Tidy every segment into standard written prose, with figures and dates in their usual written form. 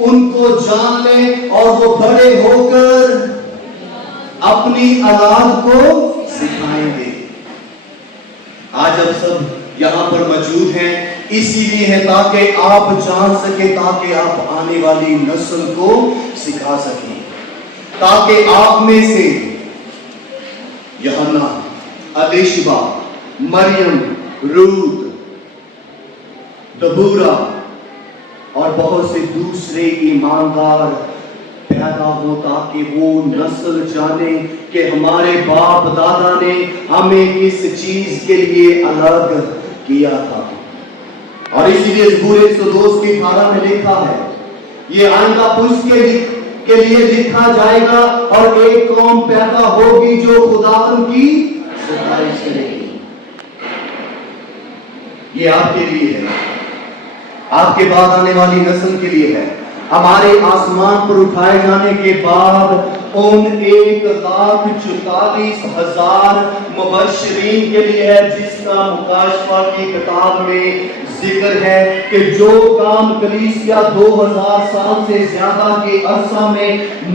ان کو جان لیں اور وہ بڑے ہو کر اپنی اولاد کو سکھائیں گے۔ آج اب سب یہاں پر موجود ہیں اسی لیے ہے تاکہ آپ جان سکیں، تاکہ آپ آنے والی نسل کو سکھا سکیں، تاکہ آپ میں سے یحنا، الیشبا، مریم، رود، دبورا اور بہت سے دوسرے ایماندار پیدا ہو، تاکہ وہ نسل جانے کہ ہمارے باپ دادا نے ہمیں کس چیز کے لیے الگ کیا تھا۔ اور اسی لیے زبور 102 کی 18 میں لکھا ہے، یہ آئندہ پشت کے لیے لکھا جائے گا اور ایک قوم پیدا ہوگی جو خداوند کی ستائش کرے گی۔ یہ آپ کے لیے ہے، آپ کے بعد آنے والی نسل کے لیے ہے۔ ہمارے آسمان پر اٹھائے جانے کے بعد ان 1,44,000 مبشرین کے لیے ہے، جس کا مکاشفہ کی کتاب میں ذکر ہے کہ جو کام کلیسیا 2000 سال سے زیادہ کے عرصہ میں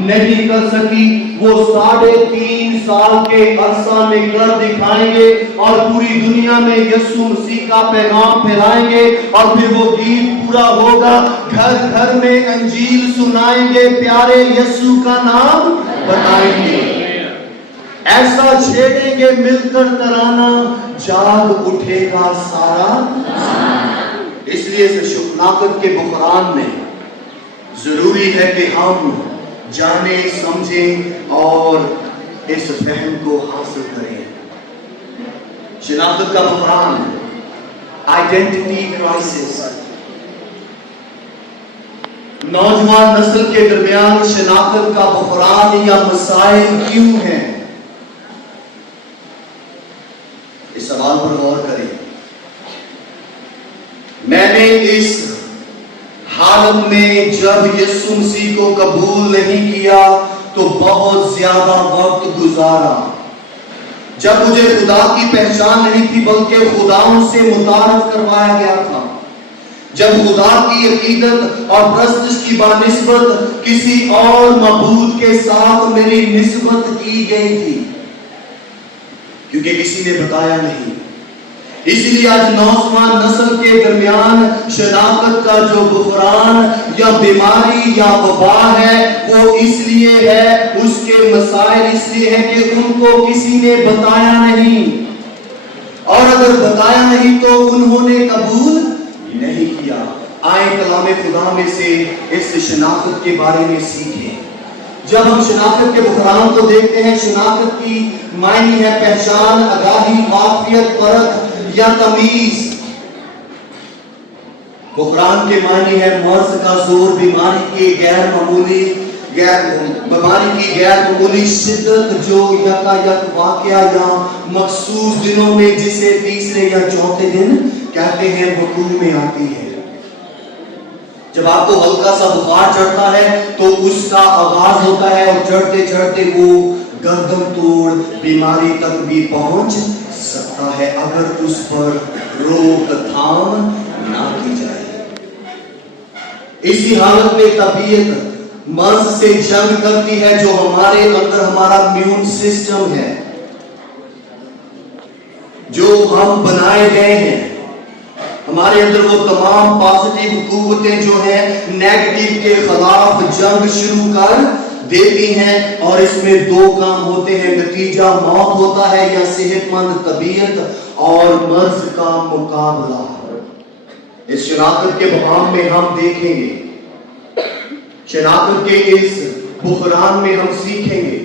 نہیں کر سکی، وہ 3.5 سال کے عرصہ میں کر دکھائیں گے اور پوری دنیا میں یسوع مسیح کا پیغام پھیلائیں گے، اور پھر وہ گیت پورا ہوگا، گھر گھر میں انجیل سنائیں گے، پیارے یسوع کا نام بتائیں گے، ایسا چھیڑیں گے مل کر ترانہ، جاگ اٹھے گا سارا۔ اس لیے شناخت کے بحران میں ضروری ہے کہ ہم جانیں، سمجھیں اور اس فہم کو حاصل کریں۔ شناخت کا بحران، آئیڈینٹی کرائسس، نوجوان نسل کے درمیان شناخت کا بحران یا مسائل کیوں ہیں؟ اس سوال پر غور کریں۔ میں نے اس حالت میں جب یسوع مسیح کو قبول نہیں کیا تو بہت زیادہ وقت گزارا، جب مجھے خدا کی پہچان نہیں تھی بلکہ خداؤں سے متعارف کروایا گیا تھا، جب خدا کی عقیدت اور پرستش کی بانسبت کسی اور معبود کے ساتھ میری نسبت کی گئی تھی، کیونکہ کسی نے بتایا نہیں۔ اسی لیے آج نوجوان نسل کے درمیان شناخت کا جو بحران یا بیماری یا وبا ہے، وہ اس لیے ہے، اس کے مسائل اس لیے ہے کہ ان کو کسی نے بتایا نہیں، اور اگر بتایا نہیں تو انہوں نے قبول نہیں کیا۔ آئیں کلام خدا میں سے اس شناخت کے بارے میں سیکھیں۔ جب ہم شناخت کے بحران کو دیکھتے ہیں، شناخت کی معنی ہے پہچان، آگاہی، واقفیت، پرکھ یا تمیز۔ بحران کے معنی ہے مرض کا زور، بیماری کی غیر معمولی شدت جو یکایک واقعہ یا مخصوص دنوں میں، جسے تیسرے یا چوتھے دن کہتے ہیں، وقوع میں آتی ہے۔ جب آپ کو ہلکا سا بخار چڑھتا ہے تو اس کا آغاز ہوتا ہے اور چڑھتے چڑھتے وہ گردن توڑ بیماری تک بھی پہنچ سکتا ہے اگر اس پر روک تھام نہ کی جائے۔ اسی حالت میں طبیعت مرض سے جنگ کرتی ہے، جو ہمارے اندر ہمارا امیون سسٹم ہے، جو ہم بنائے گئے ہیں، ہمارے اندر وہ تمام پازیٹیو قوتیں جو ہیں نیگیٹو کے خلاف جنگ شروع کر دیتی ہیں، اور اس میں دو کام ہوتے ہیں، نتیجہ موت ہوتا ہے یا صحت مند طبیعت اور مرض کا مقابلہ۔ اس شناخت کے بحران میں ہم دیکھیں گے، شناخت کے اس بحران میں ہم سیکھیں گے،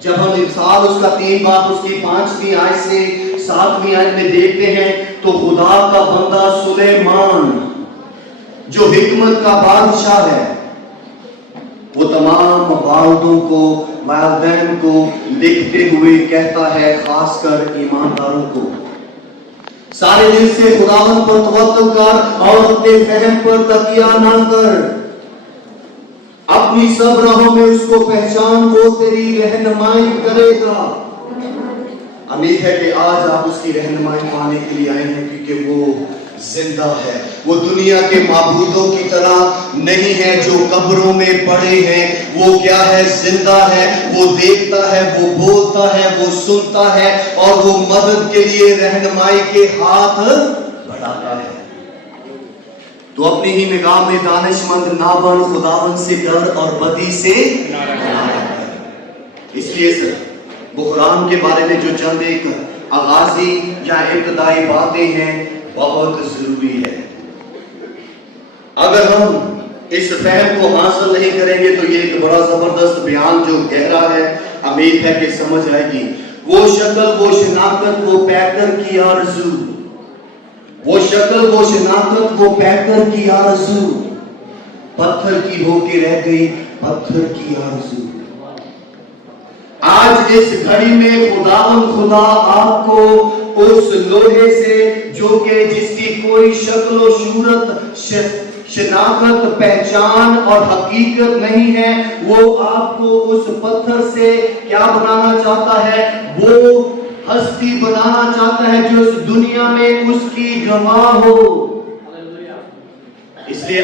جب ہم مثال اس کا 3 باب اس کی 5ویں آیت سے 7ویں آیت میں دیکھتے ہیں تو خدا کا بندہ سلیمان جو حکمت کا بادشاہ ہے، وہ تمام والدوں کو، والدین کو لکھتے ہوئے کہتا ہے، خاص کر ایمانداروں کو، سارے دل سے خداوند پر توکل کر اور اپنے فہم پر تکیہ نہ کر، اپنی سب راہوں میں اس کو پہچان، وہ تیری رہنمائی کرے گا۔ امید ہے کہ آج آپ اس کی رہنمائی پانے کے لیے آئے ہیں، کیونکہ وہ زندہ ہے. وہ دنیا کے معبودوں کی طرح نہیں ہے جو قبروں میں پڑے ہیں. وہ کیا ہے؟ زندہ ہے. وہ دیکھتا ہے، وہ بولتا ہے، وہ سنتا ہے، اور وہ مدد کے لیے رہنمائی کے ہاتھ بڑھاتا ہے. تو اپنی ہی نگاہ میں دانش مند نہ بن، خداوند سے ڈر اور بدی سے اس لیے بحران کے بارے میں جو چند ایک آغازی یا ابتدائی باتیں ہیں بہت ضروری ہے. اگر ہم اس فہم کو حاصل نہیں کریں گے تو یہ ایک بڑا زبردست بیان جو گہرا ہے، امید ہے کہ سمجھ آئے گی. وہ شکل، وہ شناخت، وہ پیکر کی آرزو، وہ شکل، وہ شناخت، وہ پیکر کی آرزو پتھر کی ہو کے رہ گئی، پتھر کی آرزو. آج اس گھڑی میں خدا آپ کو اس لوہے سے جو کہ جس کی کوئی شکل و صورت، شناخت، پہچان اور حقیقت نہیں ہے، وہ آپ کو اس پتھر سے کیا بنانا چاہتا ہے؟ وہ ہستی بنانا چاہتا ہے جو اس دنیا میں اس کی گواہ ہو. اس لیے